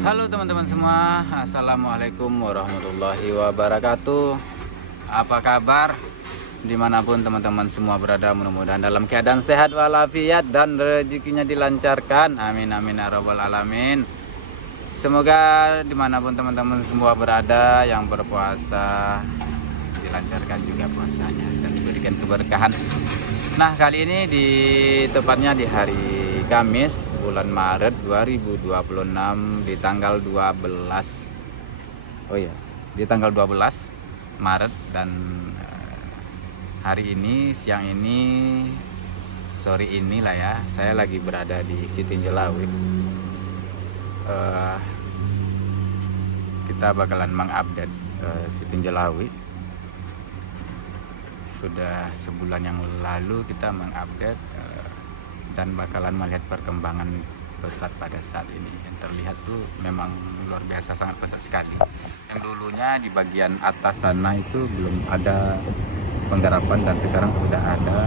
Halo teman-teman semua, Assalamualaikum warahmatullahi wabarakatuh. Apa kabar? Dimanapun teman-teman semua berada, mudah-mudahan dalam keadaan sehat walafiat dan rezekinya dilancarkan. Amin amin ya rabbal alamin. Semoga dimanapun teman-teman semua berada yang berpuasa dilancarkan juga puasanya dan diberikan keberkahan. Nah, kali ini tepatnya di hari Kamis bulan Maret 2026 di tanggal 12. Oh iya, di tanggal 12 Maret dan hari ini siang ini sore inilah ya, saya lagi berada di Sitinjau Lawi. Kita bakalan mengupdate Sitinjau Lawi. Sudah sebulan yang lalu kita mengupdate dan bakalan melihat perkembangan pesat pada saat ini. Yang terlihat tuh memang luar biasa, sangat pesat sekali. Yang dulunya di bagian atas sana itu belum ada penggarapan dan sekarang sudah ada,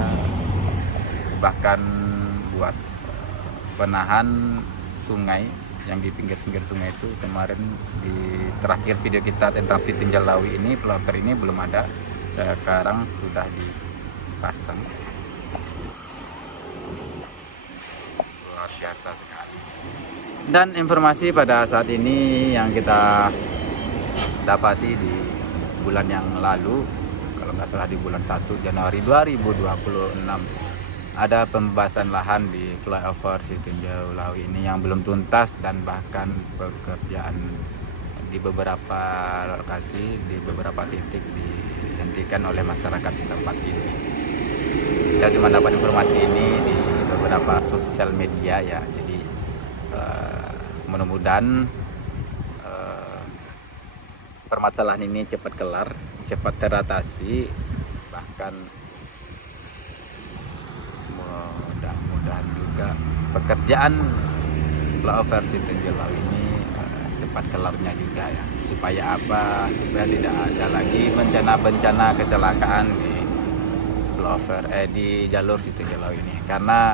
bahkan buat penahan sungai yang di pinggir-pinggir sungai itu. Kemarin di terakhir video kita tentang Sitinjau Lawi ini, vlogger ini belum ada, sekarang sudah dipasang. Luar biasa sekali. Dan informasi pada saat ini yang kita dapati di bulan yang lalu, kalau nggak salah di bulan 1 Januari 2026, ada pembebasan lahan di flyover Sitinjau Lawi ini yang belum tuntas, dan bahkan pekerjaan di beberapa lokasi, di beberapa titik dihentikan oleh masyarakat setempat sini. Saya cuma dapat informasi ini di beberapa sosial media ya, jadi mudah-mudahan permasalahan ini cepat kelar, cepat teratasi, bahkan mudah-mudahan juga pekerjaan flyover Sitinjau Lawi ini cepat kelarnya juga ya, supaya apa, supaya tidak ada lagi bencana-bencana kecelakaan di flyover di jalur Sitinjau Lawi ini. Karena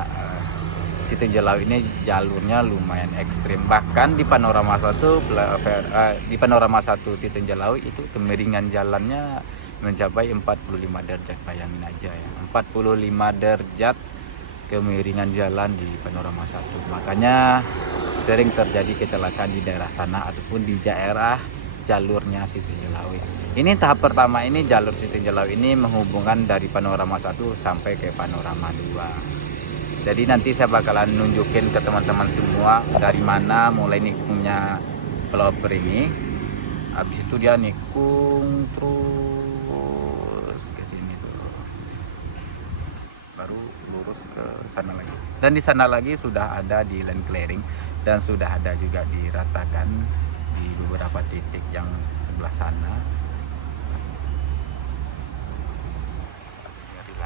Sitinjau Lawi ini jalurnya lumayan ekstrim, bahkan di panorama 1 flyover di panorama 1 Sitinjau Lawi itu kemiringan jalannya mencapai 45 derajat. Bayangin aja ya, 45 derajat kemiringan jalan di panorama 1. Makanya sering terjadi kecelakaan di daerah sana ataupun di daerah jalurnya Sitinjau Lawi. Ini tahap pertama, ini jalur Sitinjau Lawi ini menghubungkan dari panorama 1 sampai ke panorama 2. Jadi nanti saya bakalan nunjukin ke teman-teman semua dari mana mulai nikungnya flyover ini. Habis itu dia nikung terus ke sini tuh, baru lurus ke sana lagi. Dan di sana lagi sudah ada di lane clearing dan sudah ada juga diratakan di beberapa titik yang sebelah sana.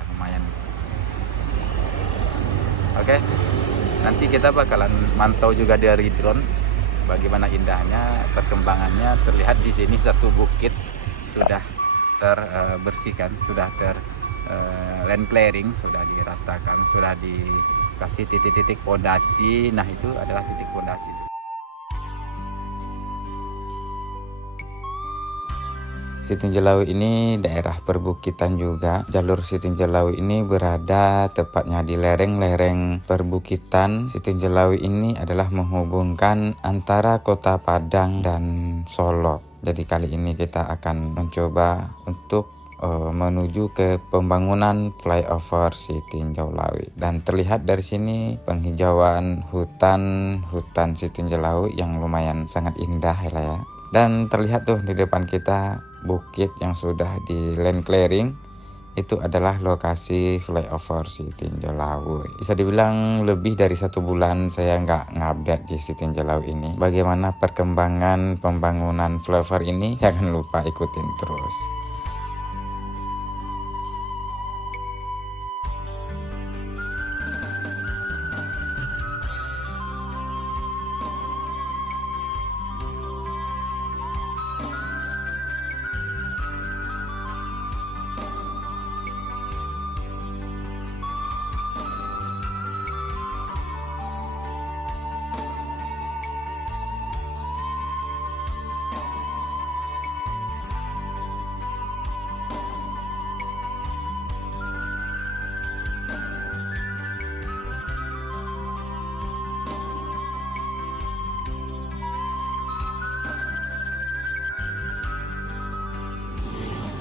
Lumayan. Oke, nanti kita bakalan mantau juga dari drone bagaimana indahnya perkembangannya. Terlihat di sini satu bukit sudah terbersihkan, sudah land clearing, sudah diratakan, sudah dikasih titik-titik pondasi. Nah, itu adalah titik pondasi. Sitinjau Lawi ini daerah perbukitan juga. Jalur Sitinjau Lawi ini berada tepatnya di lereng-lereng perbukitan. Sitinjau Lawi ini adalah menghubungkan antara Kota Padang dan Solo. Jadi kali ini kita akan mencoba untuk menuju ke pembangunan flyover Sitinjau Lawi. Dan terlihat dari sini penghijauan hutan Sitinjau Lawi yang lumayan sangat indah ya. Dan terlihat tuh di depan kita bukit yang sudah di land clearing. Itu adalah lokasi flyover Sitinjau Lawi. Bisa dibilang lebih dari 1 bulan saya nggak ngupdate di Sitinjau Lawi ini. Bagaimana perkembangan pembangunan flyover ini, jangan lupa ikutin terus.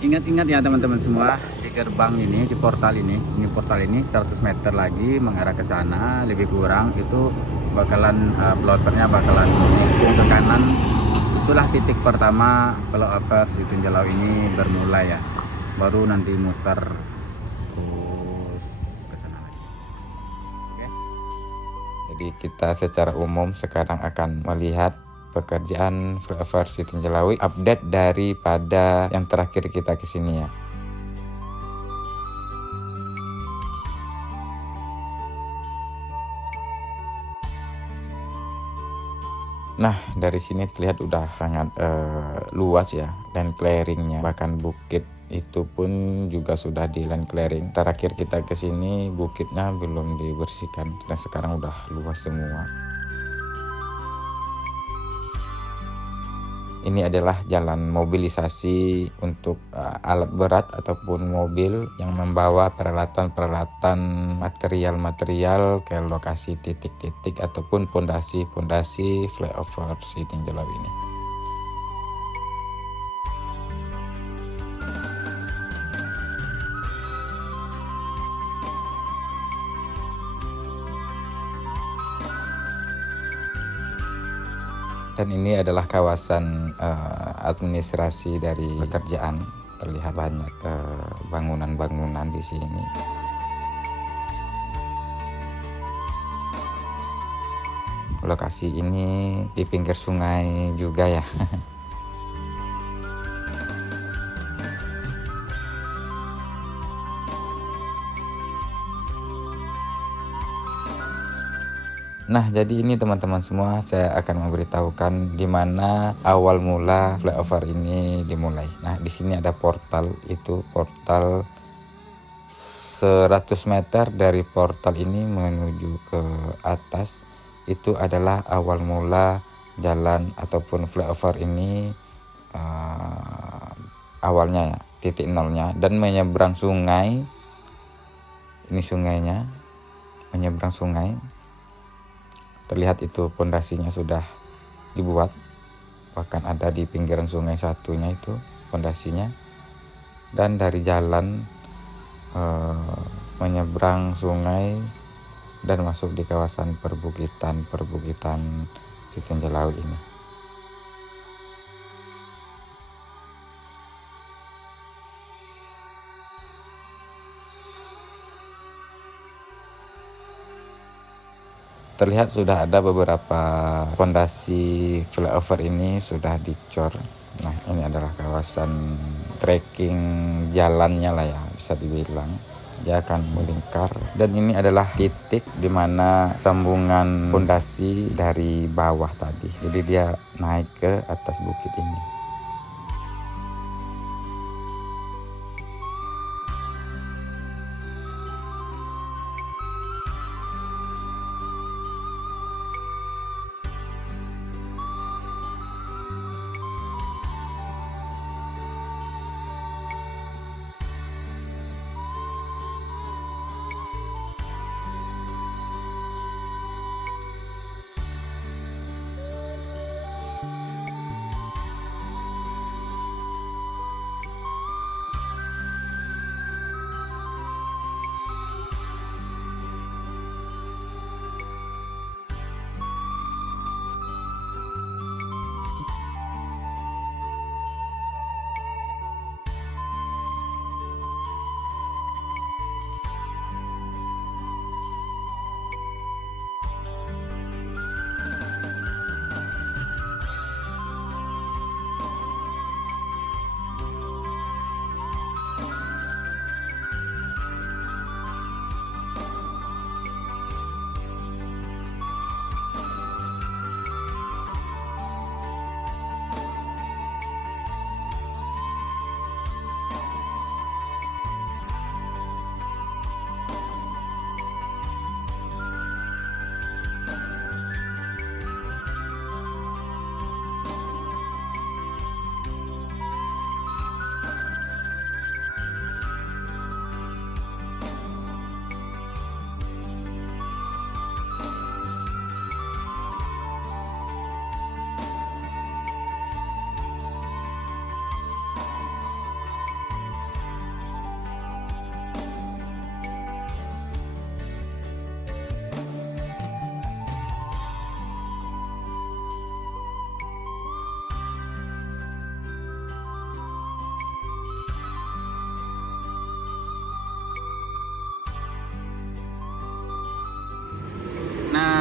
Ingat-ingat ya teman-teman semua, di gerbang ini, di portal ini 100 meter lagi mengarah ke sana, lebih kurang itu bakalan ploternya bakalan ke kanan. Itulah titik pertama flyover Sitinjau ini bermula ya. Baru nanti muter terus ke sana lagi. Oke. Jadi kita secara umum sekarang akan melihat pekerjaan flyover Sitinjau update daripada yang terakhir kita kesini ya. Nah, dari sini terlihat udah sangat luas ya land clearingnya, bahkan bukit itu pun juga sudah di land clearing. Terakhir kita ke sini bukitnya belum dibersihkan dan sekarang udah luas semua. Ini adalah jalan mobilisasi untuk alat berat ataupun mobil yang membawa peralatan-peralatan material-material ke lokasi titik-titik ataupun pondasi-pondasi flyover Sitinjau ini. Dan ini adalah kawasan administrasi dari pekerjaan. Terlihat banyak bangunan-bangunan di sini. Lokasi ini di pinggir sungai juga ya. Nah, jadi ini teman-teman semua, saya akan memberitahukan di mana awal mula flyover ini dimulai. Nah, di sini ada portal, itu portal 100 meter dari portal ini menuju ke atas. Itu adalah awal mula jalan ataupun flyover ini awalnya ya, titik nolnya, dan menyeberang sungai. Ini sungainya, menyeberang sungai. Terlihat itu pondasinya sudah dibuat, bahkan ada di pinggiran sungai satunya itu pondasinya. Dan dari jalan menyeberang sungai dan masuk di kawasan perbukitan Sitinjau ini. Terlihat sudah ada beberapa pondasi flyover ini sudah dicor. Nah, ini adalah kawasan trekking jalannya lah ya, bisa dibilang. Dia akan melingkar, dan ini adalah titik di mana sambungan pondasi dari bawah tadi. Jadi dia naik ke atas bukit ini.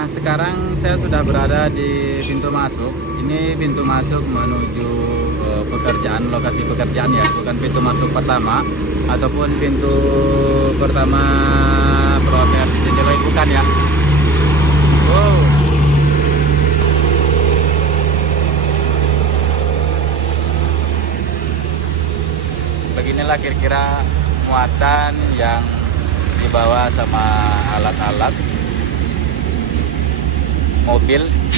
Nah, sekarang saya sudah berada di pintu masuk. Ini pintu masuk menuju pekerjaan, lokasi pekerjaan ya, bukan pintu masuk pertama ataupun pintu pertama Proker Siting Jelawi, bukan ya. Wow. Beginilah kira-kira muatan yang dibawa sama alat-alat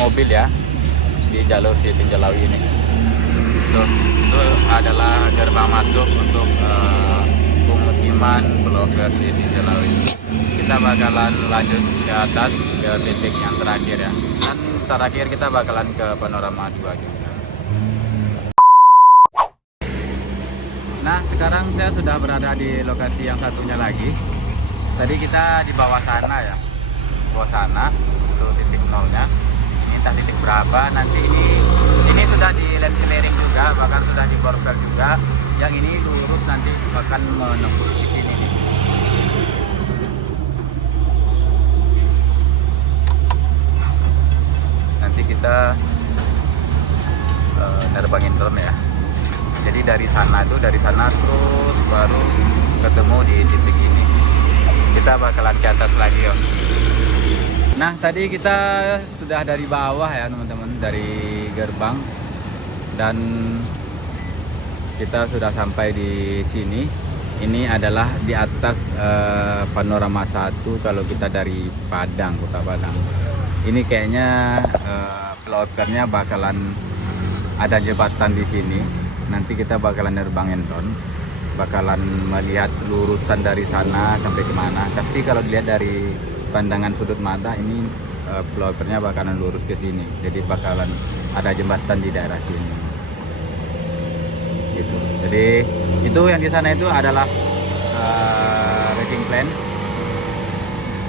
mobil ya di jalur Siting Jelawi ini. Itu adalah gerbang masuk untuk pemukiman Proker Siting Jelawi. Kita bakalan lanjut ke atas ke titik yang terakhir ya, dan terakhir kita bakalan ke panorama 2 juga. Nah, sekarang saya sudah berada di lokasi yang satunya lagi. Tadi kita di bawah sana ya, bawah sana itu titik nolnya. Ini entah titik berapa. Nanti ini sudah di land clearing juga, bahkan sudah di border juga. Yang ini lurus nanti akan menembus di sini nih. Nanti kita nerbangin drone ya. Jadi dari sana terus baru ketemu di titik ini. Kita bakalan ke atas lagi ya. Nah, tadi kita sudah dari bawah ya teman-teman, dari gerbang, dan kita sudah sampai di sini. Ini adalah di atas panorama 1 kalau kita dari Padang, Kota Padang. Ini kayaknya flyovernya bakalan ada jembatan di sini. Nanti kita bakalan nerbangin drone, bakalan melihat lurusan dari sana sampai kemana. Tapi kalau dilihat dari pandangan sudut mata ini flyovernya bakalan lurus ke sini. Jadi bakalan ada jembatan di daerah sini. Gitu. Jadi itu yang di sana itu adalah racing plan.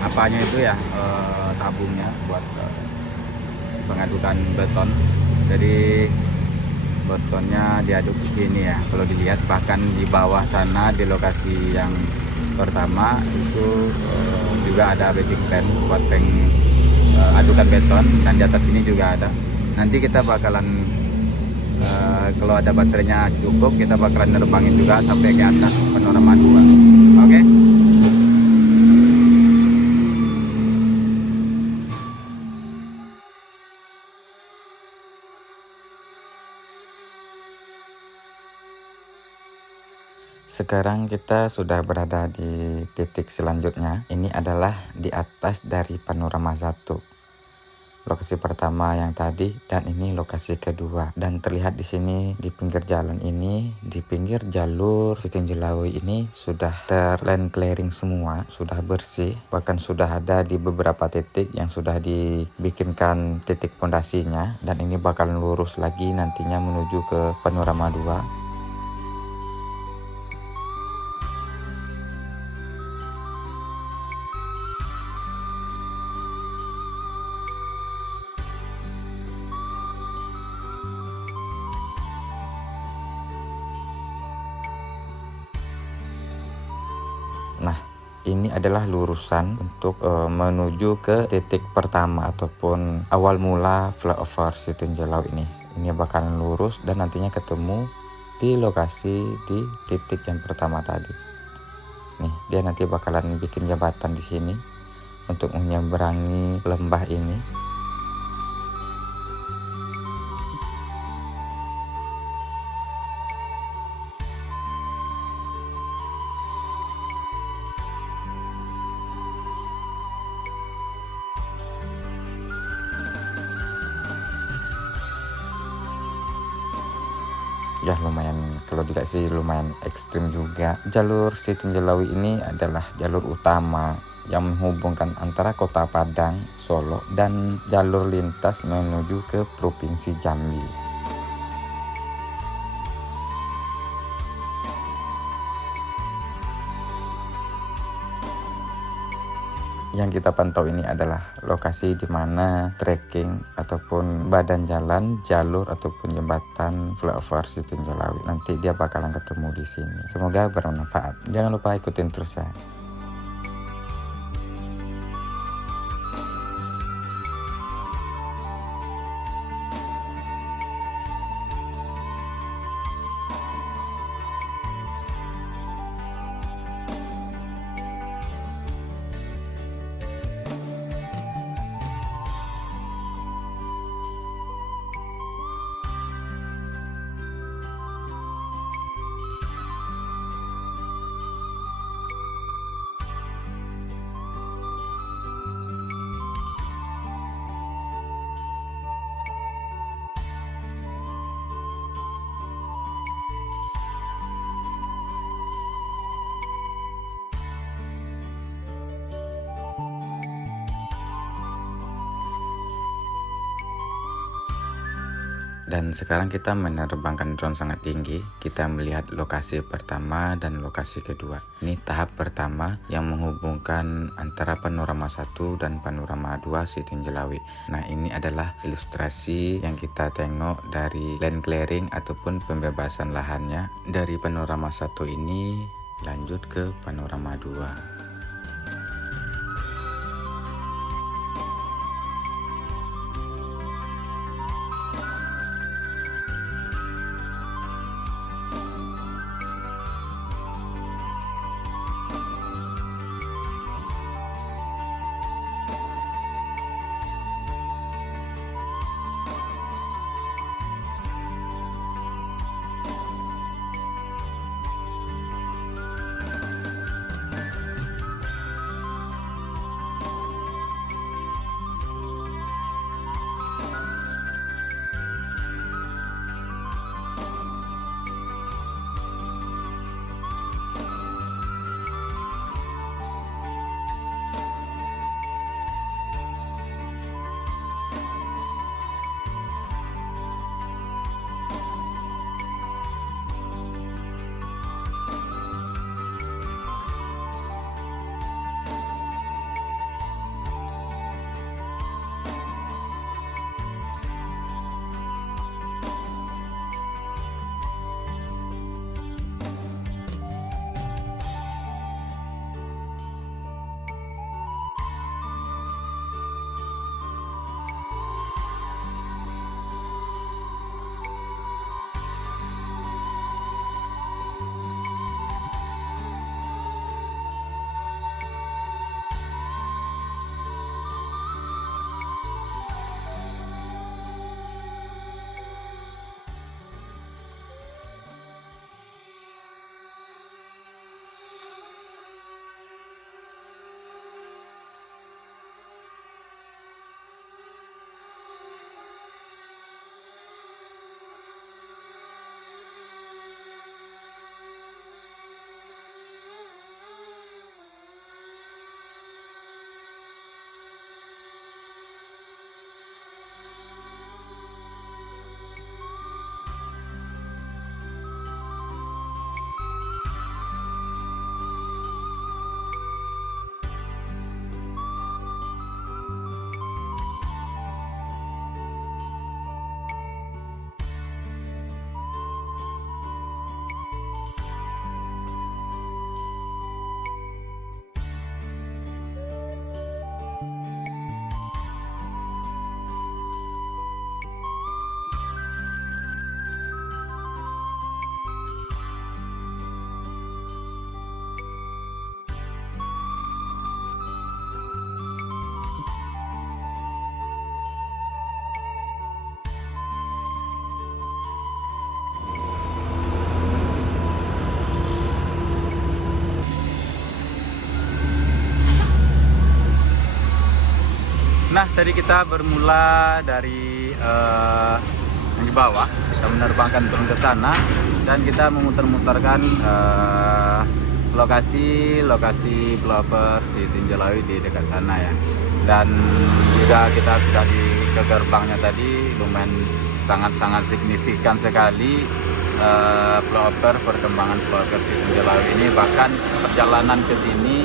Apanya itu ya, tabungnya buat pengadukan beton. Jadi betonnya diaduk di sini ya. Kalau dilihat bahkan di bawah sana di lokasi yang pertama itu juga ada racing plan buat adukan beton, dan di atas ini juga ada. Nanti kita bakalan kalau ada baterainya cukup, kita bakalan nerbangin juga sampai ke atas panorama 2. Oke? Sekarang kita sudah berada di titik selanjutnya. Ini adalah di atas dari panorama 1. Lokasi pertama yang tadi, dan ini lokasi kedua. Dan terlihat di sini di pinggir jalan ini, di pinggir jalur Siting Jelawi ini sudah terland clearing semua, sudah bersih. Bahkan sudah ada di beberapa titik yang sudah dibikinkan titik pondasinya, dan ini bakal lurus lagi nantinya menuju ke panorama 2. Nah, ini adalah lurusan untuk menuju ke titik pertama ataupun awal mula flyover Siting Jelawi ini. Ini bakalan lurus dan nantinya ketemu di lokasi di titik yang pertama tadi. Nih, dia nanti bakalan bikin jembatan di sini untuk menyeberangi lembah ini. Ya lumayan, kalau tidak sih lumayan ekstrim juga. Jalur Siting Jelawi ini adalah jalur utama yang menghubungkan antara Kota Padang, Solo, dan jalur lintas menuju ke Provinsi Jambi. Yang kita pantau ini adalah lokasi di mana trekking ataupun badan jalan, jalur ataupun jembatan flyover Siting Jelawi. Nanti dia bakalan ketemu di sini. Semoga bermanfaat. Jangan lupa ikutin terus ya. Dan sekarang kita menerbangkan drone sangat tinggi. Kita melihat lokasi pertama dan lokasi kedua. Ini tahap pertama yang menghubungkan antara panorama 1 dan panorama 2 Sitinjelawi. Nah, ini adalah ilustrasi yang kita tengok dari land clearing ataupun pembebasan lahannya. Dari panorama 1 ini lanjut ke panorama 2. Nah, tadi kita bermula dari yang di bawah, kita menerbangkan drone ke sana dan kita memutar-mutarkan lokasi blower Sitinjelawi di dekat sana ya. Dan juga kita sudah di ke gerbangnya tadi, lumayan sangat-sangat signifikan sekali perkembangan blower Sitinjelawi ini. Bahkan perjalanan ke sini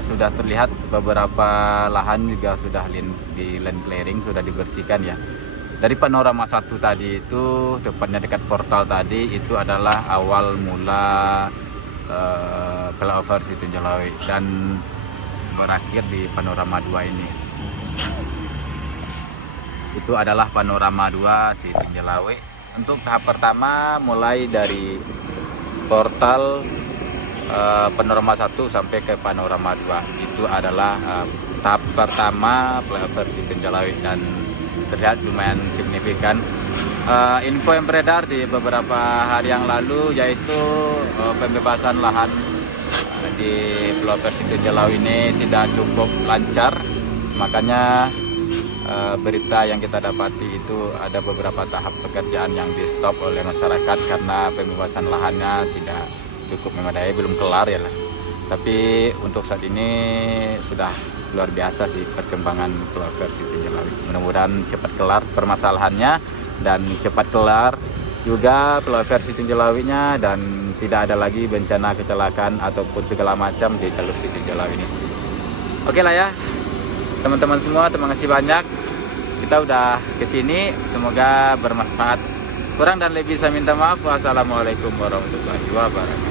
sudah terlihat beberapa lahan juga sudah di land clearing, sudah dibersihkan ya. Dari panorama 1 tadi itu depannya dekat portal tadi itu adalah awal mula flyover Sitinjelawi dan berakhir di panorama 2 ini. Itu adalah panorama 2 Sitinjelawi. Untuk tahap pertama mulai dari portal panorama 1 sampai ke panorama 2 itu adalah tahap pertama flyover Sitinjelawi dan terlihat lumayan signifikan. Info yang beredar di beberapa hari yang lalu yaitu pembebasan lahan di flyover Sitinjelawi ini tidak cukup lancar, makanya berita yang kita dapati itu ada beberapa tahap pekerjaan yang di stop oleh masyarakat karena pembebasan lahannya tidak cukup memadai, belum kelar ya lah. Tapi untuk saat ini sudah luar biasa sih perkembangan flyover Sitinjelawi. Mudah-mudahan cepat kelar permasalahannya dan cepat kelar juga flyover Sitinjelawinya, dan tidak ada lagi bencana kecelakaan ataupun segala macam di jalur Sitinjelawi ini. Oke lah ya teman-teman semua, terima kasih banyak. Kita udah kesini, semoga bermanfaat. Kurang dan lebih saya minta maaf. Wassalamualaikum warahmatullahi wabarakatuh.